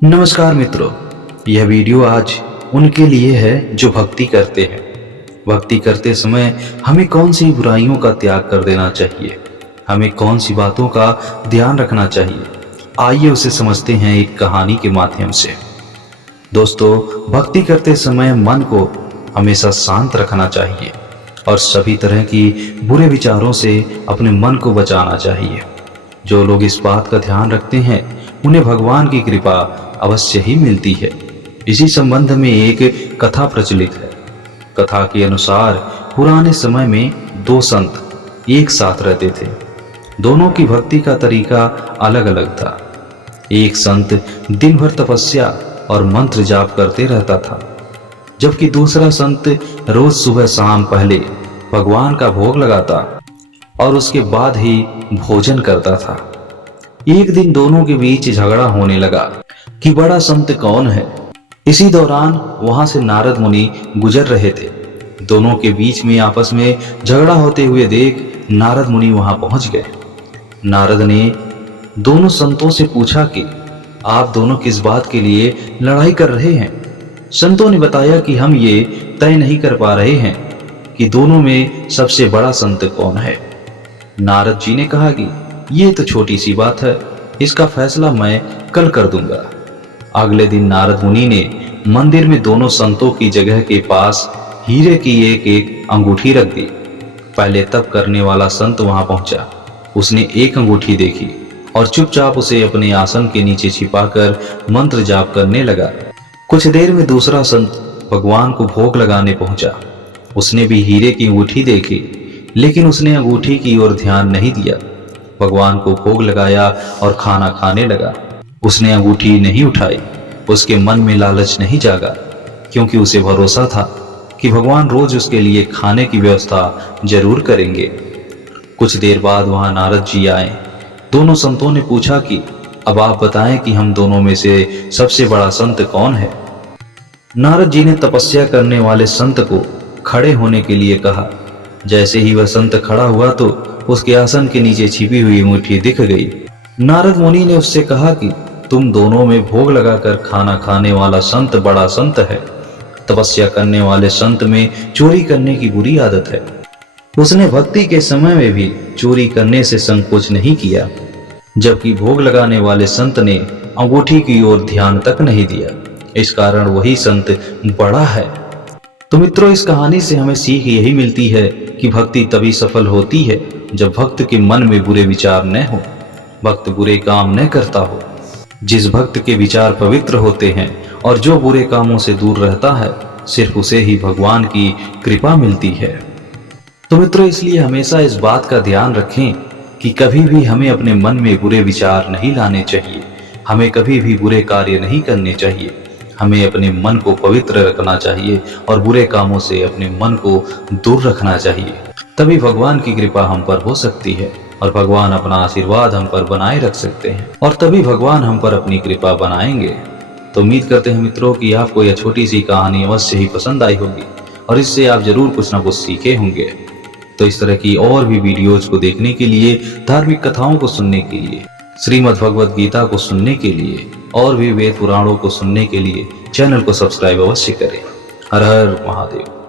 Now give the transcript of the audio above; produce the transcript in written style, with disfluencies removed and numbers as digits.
नमस्कार मित्रों, यह वीडियो आज उनके लिए है जो भक्ति करते हैं। भक्ति करते समय हमें कौन सी बुराइयों का त्याग कर देना चाहिए, हमें कौन सी बातों का ध्यान रखना चाहिए, आइए उसे समझते हैं एक कहानी के माध्यम से। दोस्तों, भक्ति करते समय मन को हमेशा शांत रखना चाहिए और सभी तरह की बुरे विचारों से अपने मन को बचाना चाहिए। जो लोग इस बात का ध्यान रखते हैं उन्हें भगवान की कृपा अवश्य ही मिलती है। इसी संबंध में एक कथा प्रचलित है। कथा के अनुसार पुराने समय में दो संत एक साथ रहते थे। दोनों की भक्ति का तरीका अलग अलग था। एक संत दिन भर तपस्या और मंत्र जाप करते रहता था, जबकि दूसरा संत रोज सुबह शाम पहले भगवान का भोग लगाता और उसके बाद ही भोजन करता था। एक दिन दोनों के बीच झगड़ा होने लगा कि बड़ा संत कौन है। इसी दौरान वहां से नारद मुनि गुजर रहे थे। दोनों के बीच में आपस में झगड़ा होते हुए देख नारद मुनि वहां पहुंच गए। नारद ने दोनों संतों से पूछा कि आप दोनों किस बात के लिए लड़ाई कर रहे हैं। संतों ने बताया कि हम ये तय नहीं कर पा रहे हैं कि दोनों में सबसे बड़ा संत कौन है। नारद जी ने कहा कि ये तो छोटी सी बात है, इसका फैसला मैं कल कर दूंगा। अगले दिन नारद मुनि ने मंदिर में दोनों संतों की जगह के पास हीरे की एक एक अंगूठी रख दी। पहले तप करने वाला संत वहां पहुंचा। उसने एक अंगूठी देखी और चुपचाप उसे अपने आसन के नीचे छिपाकर मंत्र जाप करने लगा। कुछ देर में दूसरा संत भगवान को भोग लगाने पहुंचा। उसने भी हीरे की अंगूठी देखी, लेकिन उसने अंगूठी की ओर ध्यान नहीं दिया। भगवान को भोग लगाया और खाना खाने लगा। उसने अंगूठी नहीं उठाई। उसके मन में लालच नहीं जागा, क्योंकि उसे भरोसा था कि भगवान रोज उसके लिए खाने की व्यवस्था जरूर करेंगे। कुछ देर बाद वहां नारद जी आए। दोनों संतों ने पूछा कि अब आप बताएं कि हम दोनों में से सबसे बड़ा संत कौन है। नारद जी ने तपस्या करने वाले संत को खड़े होने के लिए कहा। जैसे ही वह संत खड़ा हुआ तो उसके आसन के नीचे छिपी हुई अंगूठी दिख गई। नारद मुनि ने उससे कहा कि तुम दोनों में भोग लगाकर खाना खाने वाला संत बड़ा संत है। तपस्या करने वाले संत में चोरी करने की बुरी आदत है। उसने भक्ति के समय में भी चोरी करने से संकोच नहीं किया, जबकि भोग लगाने वाले संत ने अंगूठी की ओर ध्यान तक नहीं दिया। इस कारण वही संत बड़ा है। तो मित्रों, इस कहानी से हमें सीख यही मिलती है कि भक्ति तभी सफल होती है जब भक्त के मन में बुरे विचार न हो, भक्त बुरे काम न करता हो। जिस भक्त के विचार पवित्र होते हैं और जो बुरे कामों से दूर रहता है, सिर्फ उसे ही भगवान की कृपा मिलती है। तो मित्रों, इसलिए हमेशा इस बात का ध्यान रखें कि कभी भी हमें अपने मन में बुरे विचार नहीं लाने चाहिए, हमें कभी भी बुरे कार्य नहीं करने चाहिए। हमें अपने मन को पवित्र रखना चाहिए और बुरे कामों से अपने मन को दूर रखना चाहिए। तभी भगवान की कृपा हम पर हो सकती है और भगवान अपना आशीर्वाद हम पर बनाए रख सकते हैं, और तभी भगवान हम पर अपनी कृपा बनाएंगे। तो उम्मीद करते हैं मित्रों कि आपको यह छोटी सी कहानी अवश्य ही पसंद आई होगी और इससे आप जरूर कुछ ना कुछ सीखे होंगे। तो इस तरह की और भी वीडियोज को देखने के लिए, धार्मिक कथाओं को सुनने के लिए, श्रीमद् भगवद गीता को सुनने के लिए और भी वेद पुराणों को सुनने के लिए चैनल को सब्सक्राइब अवश्य करें। हर हर महादेव।